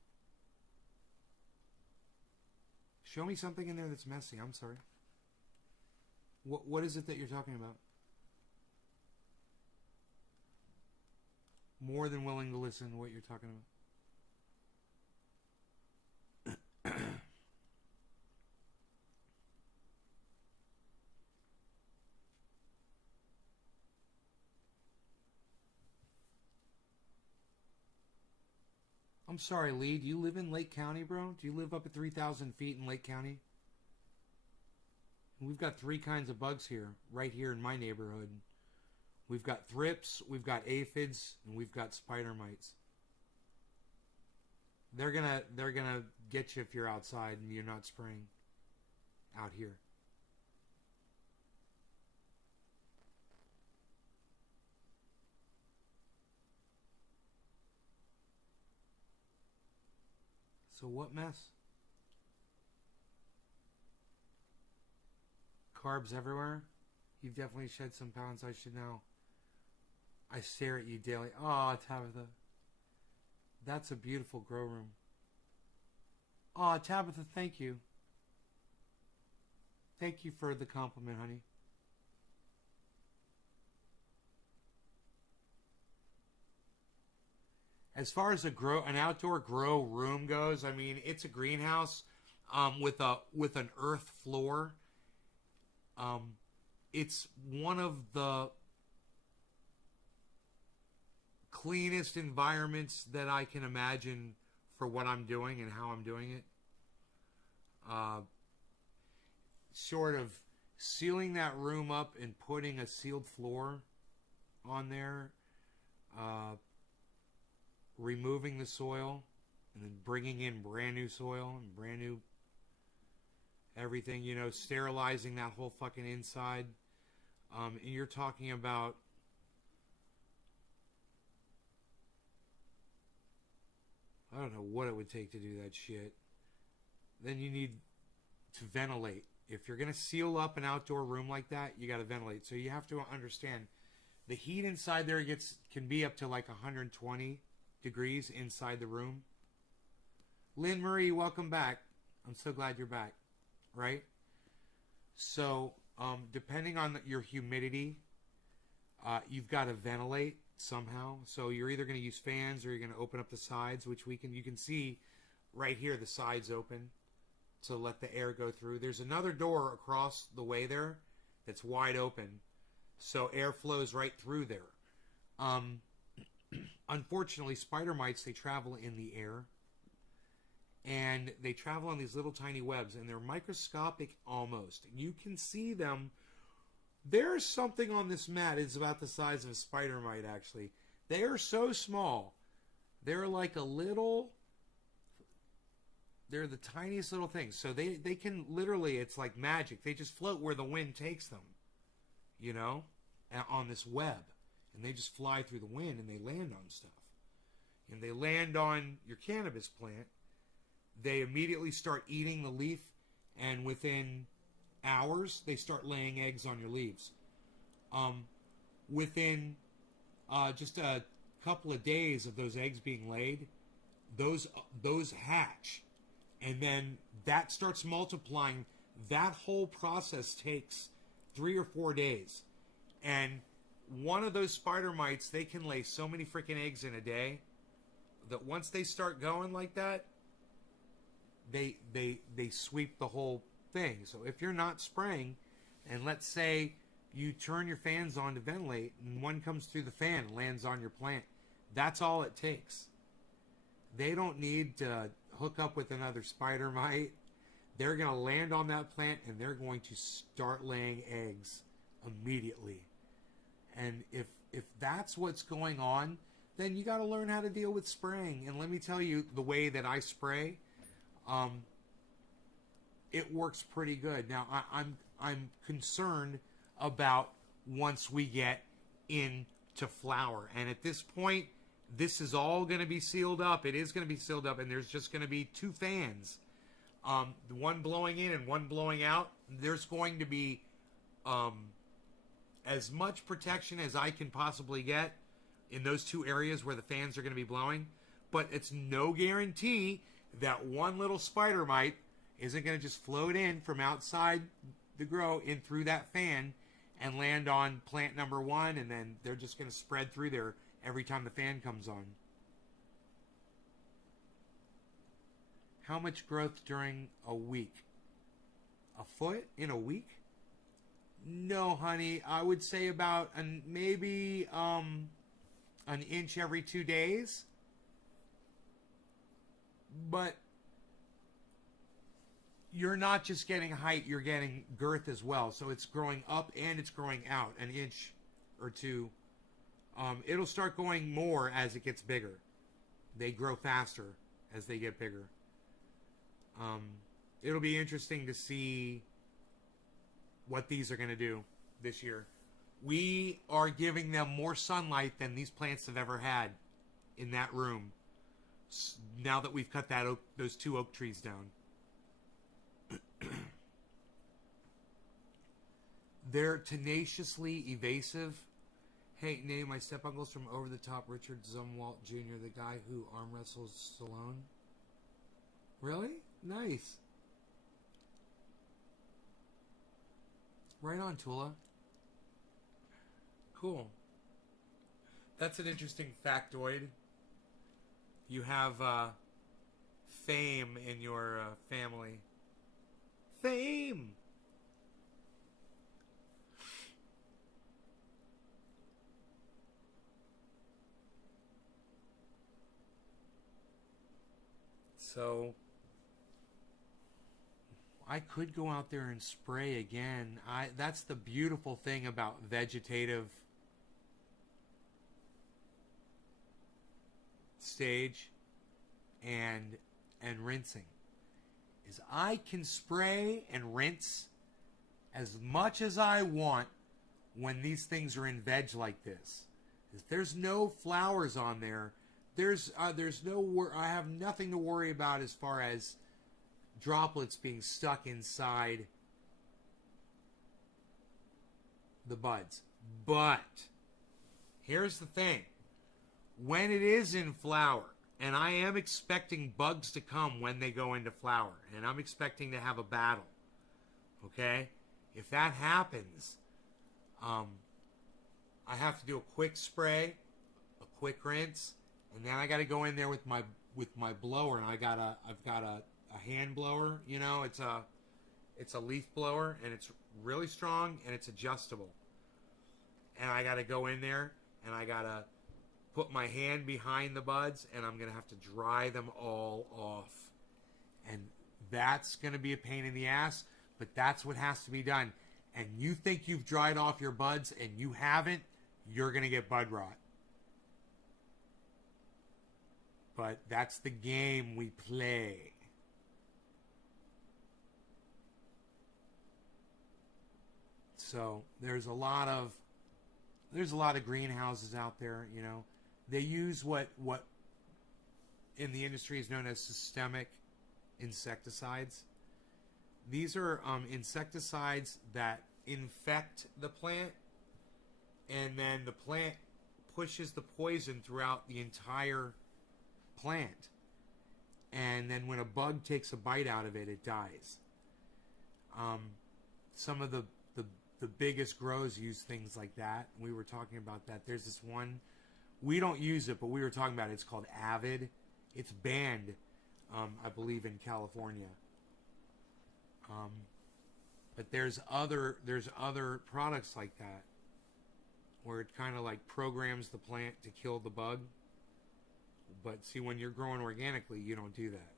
Show me something in there that's messy. I'm sorry. What is it that you're talking about? More than willing to listen to what you're talking about. I'm sorry, Lee. Do you live in Lake County, bro? Do you live up at 3,000 feet in Lake County? We've got three kinds of bugs here, right here in my neighborhood. We've got thrips, we've got aphids, and we've got spider mites. They're gonna get you if you're outside and you're not spraying out here. So what mess? Carbs everywhere? You've definitely shed some pounds, I should know. I stare at you daily. Oh, Tabitha. That's a beautiful grow room. Oh, Tabitha, thank you. Thank you for the compliment, honey. As far as an outdoor grow room goes, I mean, it's a greenhouse with an earth floor. It's one of the cleanest environments that I can imagine for what I'm doing and how I'm doing it. Sort of sealing that room up and putting a sealed floor on there, removing the soil, and then bringing in brand new soil and brand new everything, you know, sterilizing that whole fucking inside. And you're talking about I don't know what it would take to do that shit. Then you need to ventilate. If you're going to seal up an outdoor room like that, you got to ventilate. So you have to understand the heat inside there can be up to like 120 degrees inside the room. Lynn Marie, welcome back. I'm so glad you're back. Right? So, depending on your humidity, you've got to ventilate somehow. So you're either going to use fans or you're going to open up the sides, which you can see right here, the sides open to let the air go through. There's another door across the way there that's wide open, so air flows right through there. Unfortunately, spider mites, they travel in the air, and they travel on these little tiny webs, and they're microscopic almost. You can see them. There's something on this mat. It's about the size of a spider mite, actually. They are so small. They're like they're the tiniest little things. So they can literally, it's like magic. They just float where the wind takes them, you know, on this web. And they just fly through the wind and they land on stuff. And they land on your cannabis plant. They immediately start eating the leaf, and within hours, they start laying eggs on your leaves. Within just a couple of days of those eggs being laid, those hatch, and then that starts multiplying. That whole process takes 3 or 4 days, and one of those spider mites, they can lay so many freaking eggs in a day that once they start going like that, they sweep the whole thing. So if you're not spraying, and let's say you turn your fans on to ventilate and one comes through the fan and lands on your plant, that's all it takes. They don't need to hook up with another spider mite. They're going to land on that plant and they're going to start laying eggs immediately. And if that's what's going on, then you got to learn how to deal with spraying. And let me tell you, the way that I spray, it works pretty good. Now, I'm concerned about once we get into flower. And at this point, this is all going to be sealed up. It is going to be sealed up, and there's just going to be 2 fans. The one blowing in and one blowing out. There's going to be as much protection as I can possibly get in those 2 areas where the fans are going to be blowing. But it's no guarantee that one little spider mite isn't going to just float in from outside the grow in through that fan and land on plant number 1, and then they're just going to spread through there every time the fan comes on. How much growth during a week? A foot in a week? No, honey. I would say about maybe an inch every 2 days. but you're not just getting height, you're getting girth as well. So it's growing up and it's growing out an inch or two. It'll start going more as it gets bigger. They grow faster as they get bigger. It'll be interesting to see what these are going to do this year. We are giving them more sunlight than these plants have ever had in that room. Now that we've cut those 2 oak trees down. They're tenaciously evasive. Hey, name my step-uncle's from Over the Top, Richard Zumwalt Jr., the guy who arm wrestles Stallone. Really? Nice. Right on, Tula. Cool. That's an interesting factoid. You have fame in your family. Fame! So I could go out there and spray again. That's the beautiful thing about vegetative stage and rinsing is I can spray and rinse as much as I want when these things are in veg like this. If there's no flowers on there, there's no I have nothing to worry about as far as droplets being stuck inside the buds. But here's the thing. When it is in flower, and I am expecting bugs to come when they go into flower, and I'm expecting to have a battle, okay? If that happens, I have to do a quick spray, a quick rinse, and then I got to go in there with my blower, and I've got a hand blower. You know, it's a leaf blower, and it's really strong, and it's adjustable. And I got to go in there, and I got to put my hand behind the buds, and I'm going to have to dry them all off. And that's going to be a pain in the ass, but that's what has to be done. And you think you've dried off your buds, and you haven't, you're going to get bud rot. But that's the game we play. So there's a lot of greenhouses out there, you know. They use what in the industry is known as systemic insecticides. These are insecticides that infect the plant, and then the plant pushes the poison throughout the entire plant. And then when a bug takes a bite out of it, it dies. Some of the biggest grows use things like that. We were talking about that. There's this one. We don't use it, but we were talking about it. It's called Avid. It's banned, I believe, in California. But there's other products like that where it kind of like programs the plant to kill the bug. But see, when you're growing organically, you don't do that.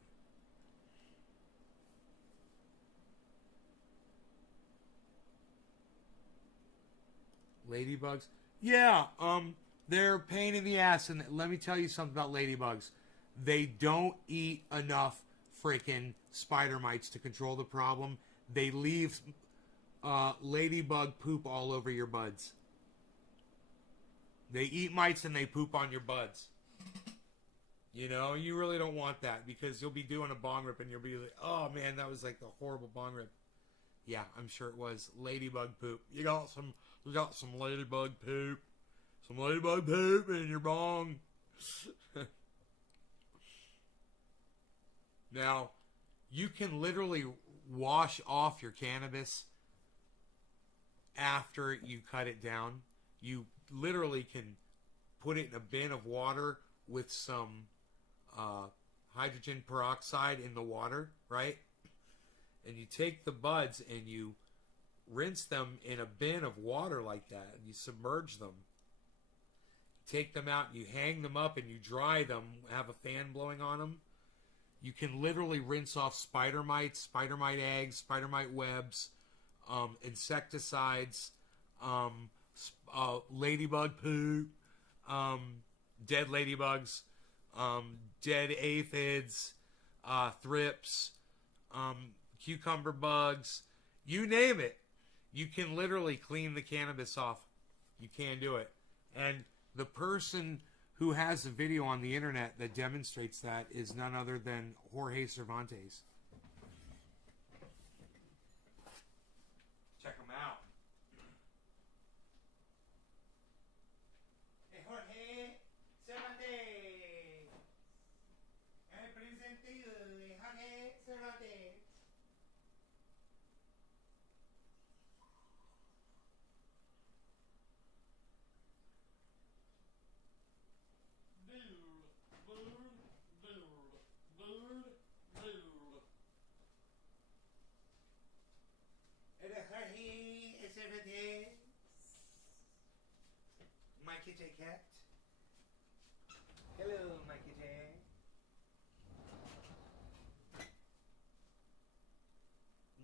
Ladybugs? Yeah, they're a pain in the ass, and let me tell you something about ladybugs. They don't eat enough freaking spider mites to control the problem. They leave ladybug poop all over your buds. They eat mites and they poop on your buds. You know, you really don't want that, because you'll be doing a bong rip and you'll be like, oh man, that was like the horrible bong rip. Yeah, I'm sure it was. Ladybug poop. You got some ladybug poop. Some ladybug poop in your bong. Now, you can literally wash off your cannabis after you cut it down. You literally can put it in a bin of water with some hydrogen peroxide in the water, right? And you take the buds and you rinse them in a bin of water like that, and you submerge them. You take them out and you hang them up and you dry them, have a fan blowing on them. You can literally rinse off spider mites, spider mite eggs, spider mite webs, insecticides, ladybug poop, dead ladybugs, dead aphids, thrips, cucumber bugs, you name it. You can literally clean the cannabis off. You can do it. And the person who has a video on the internet that demonstrates that is none other than Jorge Cervantes. Check him out. Hey, Jorge Cervantes. I present to you Jorge Cervantes. Mikey J. Cat. Hello, Mikey J.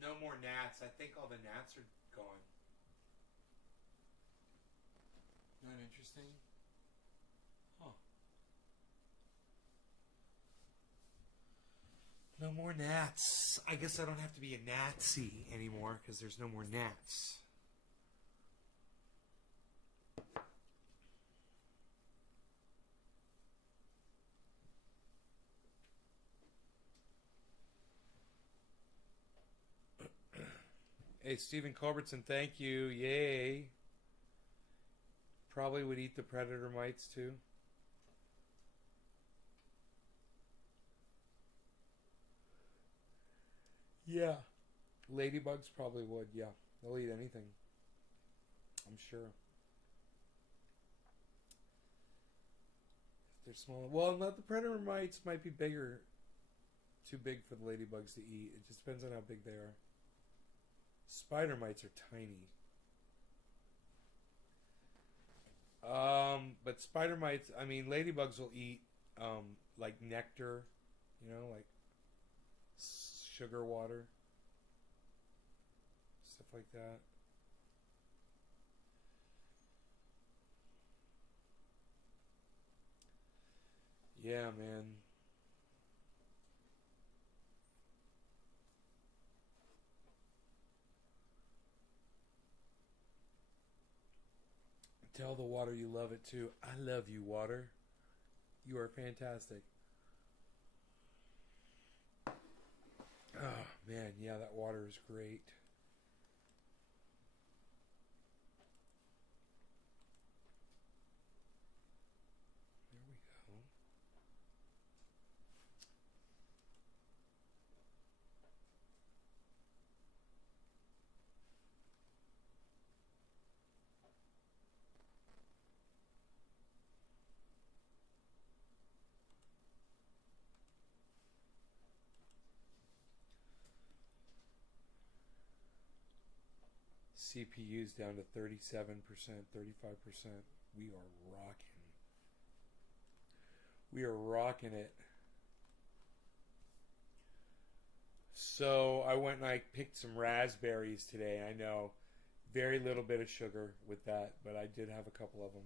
No more gnats. I think all the gnats are gone. Not interesting? Huh. No more gnats. I guess I don't have to be a Nazi anymore because there's no more gnats. Hey, Stephen Culbertson, thank you. Yay. Probably would eat the predator mites too. Yeah. Ladybugs probably would, yeah. They'll eat anything. I'm sure. If they're small. Well, not the predator mites might be bigger. Too big for the ladybugs to eat. It just depends on how big they are. Spider mites are tiny. But spider mites, I mean, ladybugs will eat, like nectar, you know, like sugar water, stuff like that. Yeah, man. Tell the water you love it too. I love you, water. You are fantastic. Oh, man, yeah, that water is great. There we go. CPU's down to 37%, 35%. We are rocking. We are rocking it. So I went and I picked some raspberries today. I know, very little bit of sugar with that, but I did have a couple of them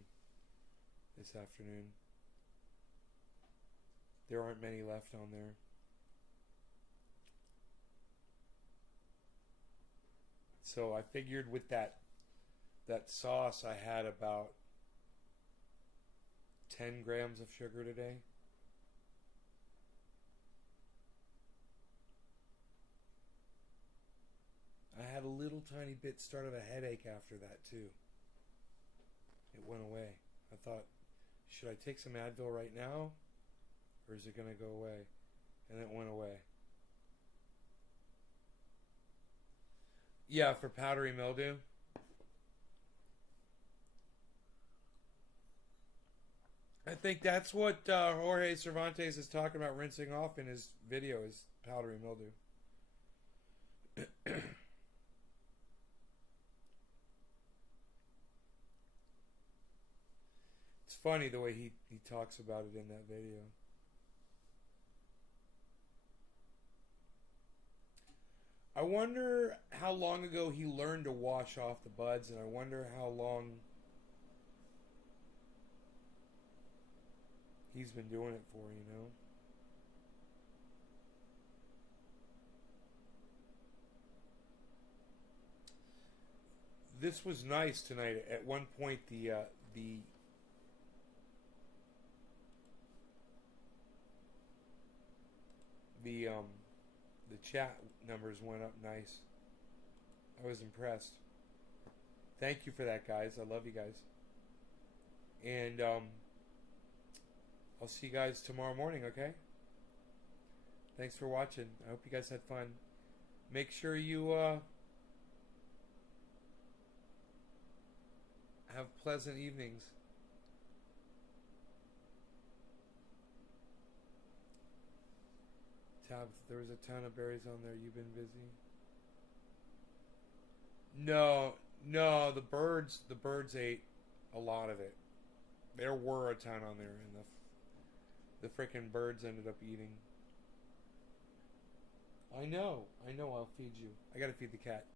this afternoon. There aren't many left on there. So I figured with that sauce, I had about 10 grams of sugar today. I had a little tiny bit start of a headache after that too. It went away. I thought, should I take some Advil right now? Or is it going to go away? And it went away. Yeah, for powdery mildew. I think that's what Jorge Cervantes is talking about rinsing off in his video is powdery mildew. It's funny the way he talks about it in that video. I wonder how long ago he learned to wash off the buds, and I wonder how long he's been doing it for, you know? This was nice tonight. At one point, the the chat numbers went up nice. I was impressed. Thank you for that, guys. I love you guys. And I'll see you guys tomorrow morning, okay? Thanks for watching. I hope you guys had fun. Make sure you have pleasant evenings. Tabs, there was a ton of berries on there. You've been busy. No, the birds ate a lot of it. There were a ton on there, and the frickin' birds ended up eating. I know. I'll feed you. I gotta feed the cat.